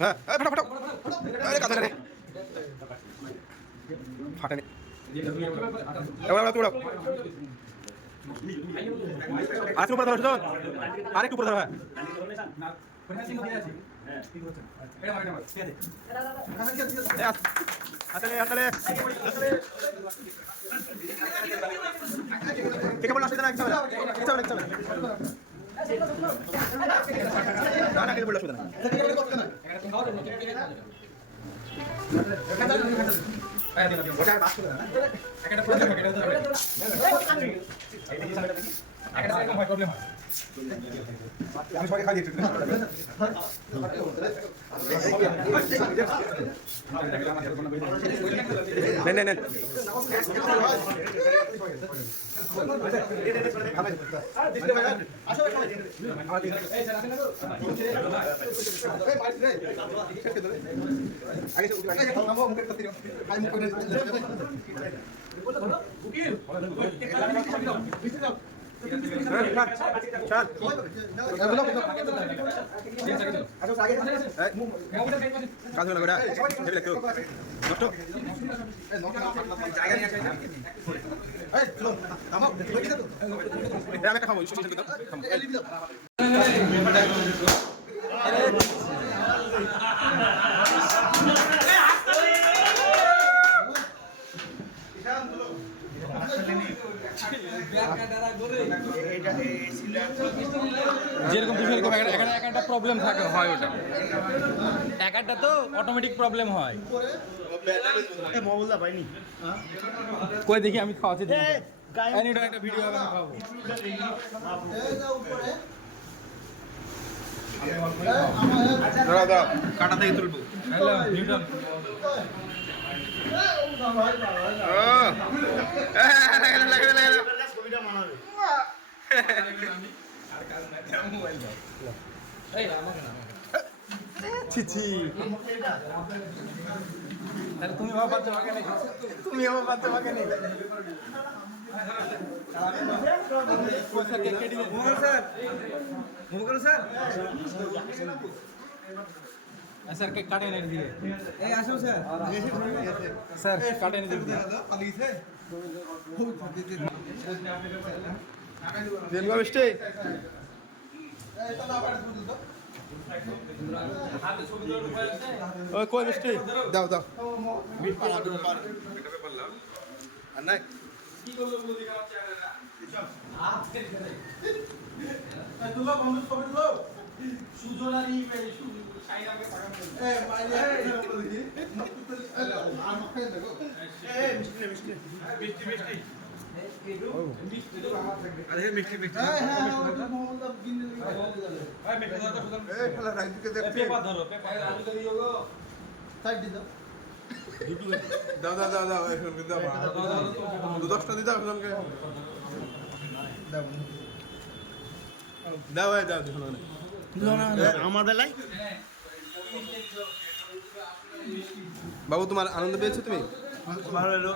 হ্যাঁ ফাটাও কাঁদা রে ফাটেনি এবার তুই আরেকটু উপরে ধরো আরেকটু উপরে ধরো হ্যাঁ ঠিক আছে অসুবিধা না কিছু না না কিছু অসুবিধা না আমি সবাই খাই দিয়েছি নেন যেরকম সেরকম এখানে একটা প্রবলেম থাকে হয় ওটা একটা তো অটোমেটিক প্রবলেম হয় কই দেখি আমি খাওয়াচ্ছি একটা ভিডিও হবে আমি খাওয়াবো কাটা থেকে তুলবো হ্যালো নিউটন তুমি আমার বাচ্চা ভাগে নেই তুমি আমার বাচ্চা ভাগে নেই স্যার কেক কাটে এনে দিয়ে এই আসো স্যার স্যার কাটে এনে দিয়ে দেনগা মিষ্টি ওই কই মিষ্টি দাও আর নাই কি করলো বলে দিকে আমার চেহারা তুলো বন্ধু ছবি তুলো সুজনারি সাইরাকে পাকানো মাইয়া বলে দি আর মাখে দেখো মিষ্টি আরে মিষ্টি হ্যাঁ মোহাম্মদ গিন্নি ভাই মিষ্টি দাও এই খেলা রাইদিকে দেখ পেপার ধরো পেপার আলু দিও গো সাইড দি দাও দাও এখন দাও 10টা দি দাও একজনকে দাও আমার বেলায় বাবু তোমার আনন্দ পেয়েছো তুমি ভালো হলো